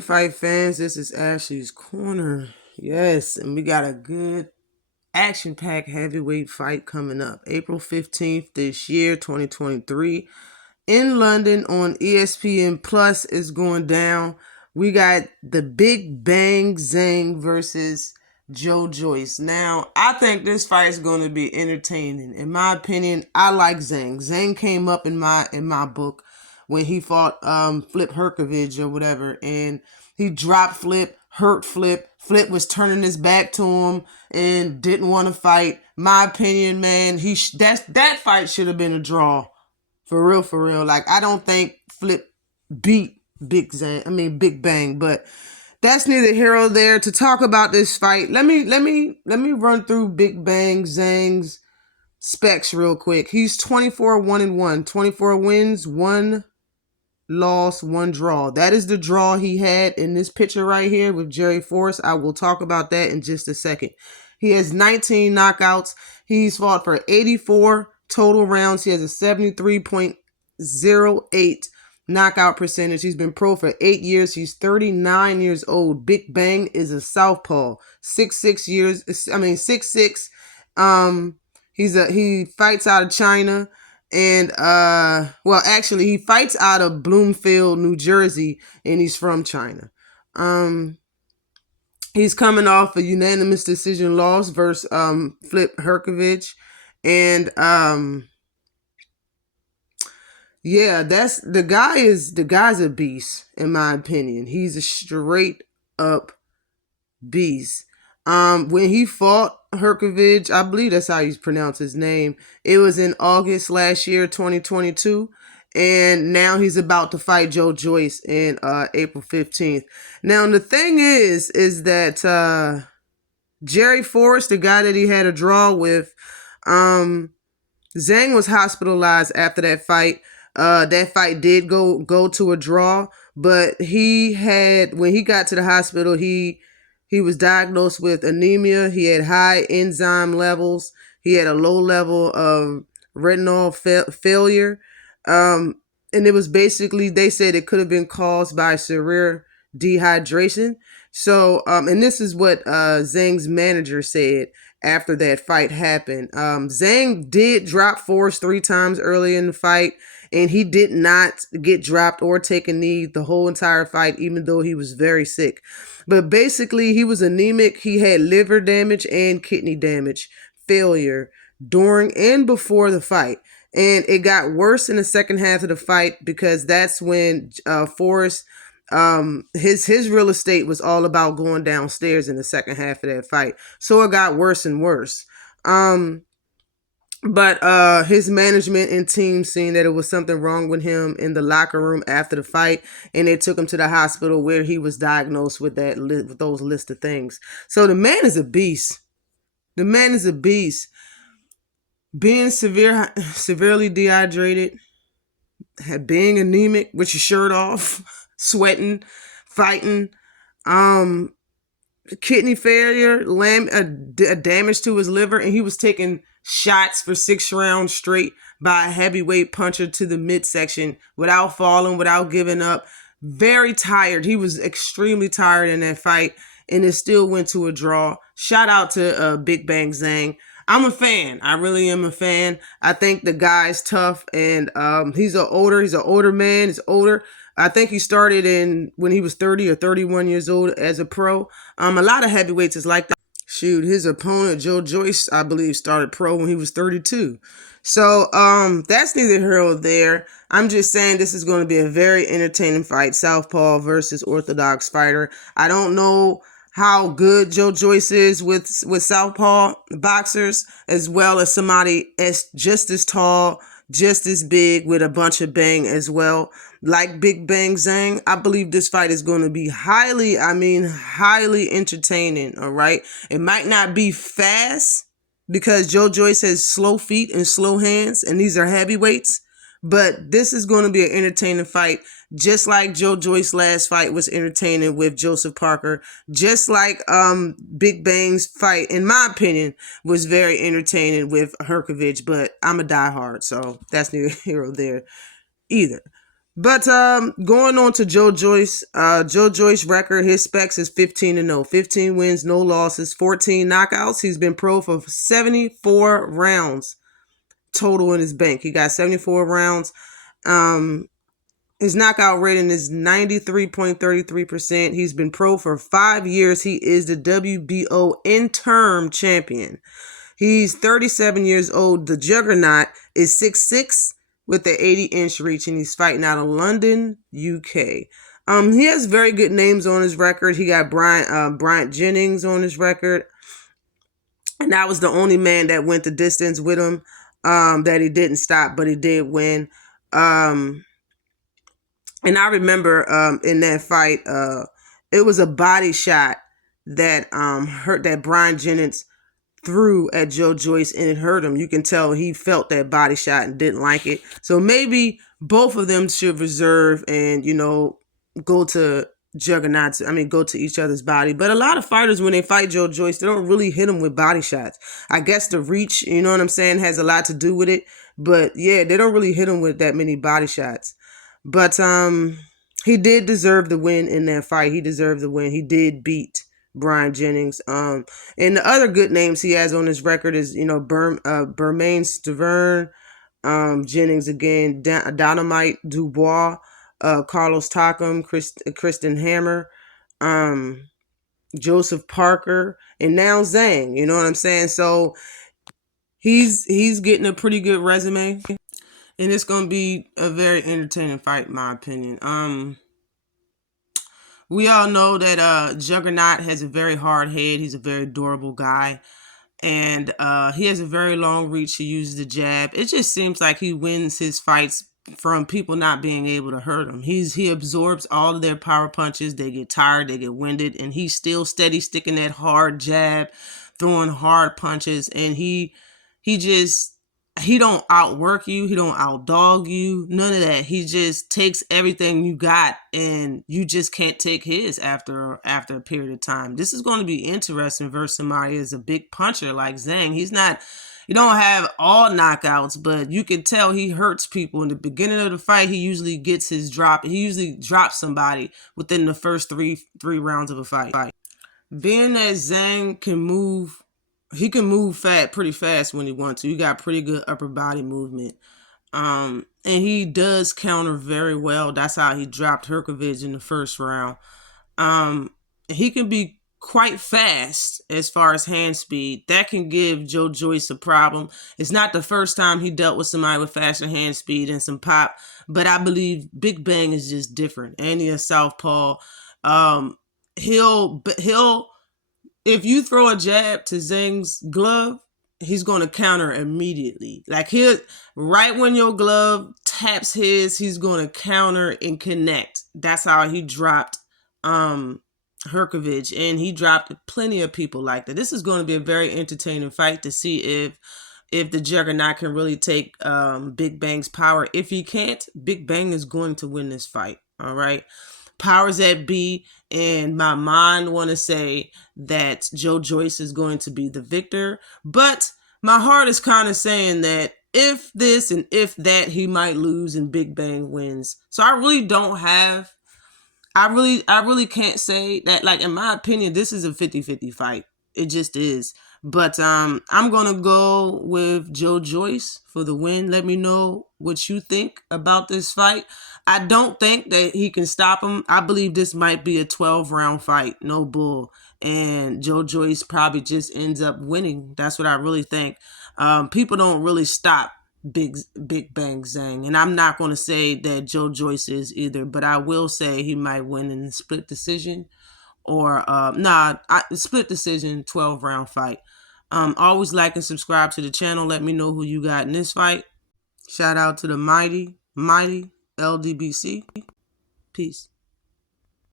Fight fans, this is Ashley's Corner. Yes, and we got a good action-packed heavyweight fight coming up. April 15th this year, 2023. In London on ESPN Plus is going down. We got the Big Bang Zang versus Joyce. Now, I think this fight is going to be entertaining. In my opinion, I like Zang. Zang came up in my book when he fought Flip Herkovich or whatever, and he dropped Flip, hurt Flip. Flip was turning his back to him and didn't want to fight. My opinion, man, that fight should have been a draw. For real, for real. Like, I don't think Flip beat Big Bang, but that's neither here nor there. To talk about this fight, let me run through Big Bang Zang's specs real quick. He's 24-1-1, 24 wins, 1 loss, 1 draw. That is the draw he had in this picture right here with Jerry Forrest. I will talk about that in just a second. He has 19 knockouts. He's fought for 84 total rounds. He has a 73.08 knockout percentage. He's been pro for 8 years. He's 39 years old. Big Bang is a southpaw. 6'6". He fights out of China. And well, actually, he fights out of Bloomfield, New Jersey, and he's from China. He's coming off a unanimous decision loss versus Flip Herkovich. And yeah, the guy's a beast, in my opinion. He's a straight up beast. When he fought Herkovich, I believe that's how you pronounce his name, it was in August last year, 2022. And now he's about to fight Joyce in April 15th. Now, the thing is that Jerry Forrest, the guy that he had a draw with, Zang was hospitalized after that fight. That fight did go to a draw, but when he got to the hospital, he was diagnosed with anemia. He had high enzyme levels. He had a low level of retinol failure. And it was basically, they said it could have been caused by severe dehydration. So, and this is what Zhang's manager said after that fight happened. Zhang did drop Forrest 3 times early in the fight, and he did not get dropped or take a knee the whole entire fight, even though he was very sick. But basically, he was anemic. He had liver damage and kidney damage, failure during and before the fight. And it got worse in the second half of the fight, because that's when Forrest, his real estate was all about going downstairs in the second half of that fight. So it got worse and worse. But his management and team seen that it was something wrong with him in the locker room after the fight, and they took him to the hospital where he was diagnosed with with those list of things. So the man is a beast. The man is a beast. Being severely dehydrated, being anemic with your shirt off, sweating, fighting, kidney failure, damage to his liver, and he was taking shots for 6 rounds straight by a heavyweight puncher to the midsection without falling, without giving up. Very tired. He was extremely tired in that fight, and it still went to a draw. Shout out to Big Bang Zang. I'm a fan. I really am a fan. I think the guy's tough, and he's an older man. He's older. I think he started when he was 30 or 31 years old as a pro. A lot of heavyweights is like that. Shoot, his opponent, Joyce, I believe, started pro when he was 32. So that's neither here nor there. I'm just saying this is going to be a very entertaining fight. Southpaw versus orthodox fighter. I don't know how good Joyce is with southpaw boxers, as well as somebody as just as tall, just as big, with a bunch of bang as well, like Big Bang Zang. I believe this fight is going to be highly entertaining, all right? It might not be fast, because Joyce has slow feet and slow hands, and these are heavyweights. But this is going to be an entertaining fight, just like Joyce's last fight was entertaining with Joseph Parker. Just like Big Bang's fight, in my opinion, was very entertaining with Herkovich. But I'm a diehard, so that's neither here nor there either. But going on to Joe Joyce, Joe Joyce record, his specs is 15-0, 15 wins, no losses, 14 knockouts. He's been pro for 74 rounds total in his bank. He got 74 rounds. His knockout rating is 93.33%. He's been pro for 5 years. He is the WBO interim champion. He's 37 years old. The Juggernaut is 6'6", with the 80-inch reach, and he's fighting out of London, UK. He has very good names on his record. He got Bryant Jennings on his record, and that was the only man that went the distance with him, that he didn't stop, but he did win. And I remember in that fight, it was a body shot that hurt, that Bryant Jennings threw at Joe Joyce, and it hurt him. You can tell he felt that body shot and didn't like it. So maybe both of them should reserve and, go to Juggernauts. Go to each other's body. But a lot of fighters, when they fight Joe Joyce, they don't really hit him with body shots. I guess the reach, you know what I'm saying, has a lot to do with it. But yeah, they don't really hit him with that many body shots. But he did deserve the win in that fight. He deserved the win. He did beat Bryant Jennings. And the other good names he has on his record is, Bermain Stavern, Jennings again, Dynamite Dubois, Carlos Takam, Kristen Hammer, Joseph Parker, and now Zang. You know what I'm saying? So he's getting a pretty good resume, and it's going to be a very entertaining fight, in my opinion. We all know that Juggernaut has a very hard head. He's a very durable guy. And he has a very long reach. He uses the jab. It just seems like he wins his fights from people not being able to hurt him. He absorbs all of their power punches. They get tired. They get winded. And he's still steady sticking that hard jab, throwing hard punches. And he don't outwork you. He don't outdog you. None of that. He just takes everything you got, and you just can't take his after a period of time. This is going to be interesting versus somebody as a big puncher like Zang. He don't have all knockouts, but you can tell he hurts people. In the beginning of the fight, he usually gets his drop. He usually drops somebody within the first three rounds of a fight. Being that Zang can move, he can move pretty fast when he wants to. He got pretty good upper body movement. And he does counter very well. That's how he dropped Herkovich in the first round. He can be quite fast as far as hand speed. That can give Joe Joyce a problem. It's not the first time he dealt with somebody with faster hand speed and some pop, but I believe Big Bang is just different. And he's a southpaw. If you throw a jab to Zhang's glove, he's going to counter immediately. Like right when your glove taps his, he's going to counter and connect. That's how he dropped Herkovich, and he dropped plenty of people like that. This is going to be a very entertaining fight to see if the Juggernaut can really take Big Bang's power. If he can't, Big Bang is going to win this fight. All right. Powers that be, and my mind want to say that Joe Joyce is going to be the victor, but my heart is kind of saying that if this and if that, he might lose and Big Bang wins. So I really can't say that. Like, in my opinion, this is a 50-50 fight. It just is. But I'm going to go with Joe Joyce for the win. Let me know what you think about this fight. I don't think that he can stop him. I believe this might be a 12-round fight. No bull. And Joe Joyce probably just ends up winning. That's what I really think. People don't really stop Big Bang Zang. And I'm not going to say that Joe Joyce is either, but I will say he might win in a split decision. Or split decision, 12-round fight. Always like and subscribe to the channel. Let me know who you got in this fight. Shout out to the mighty LDBC. Peace.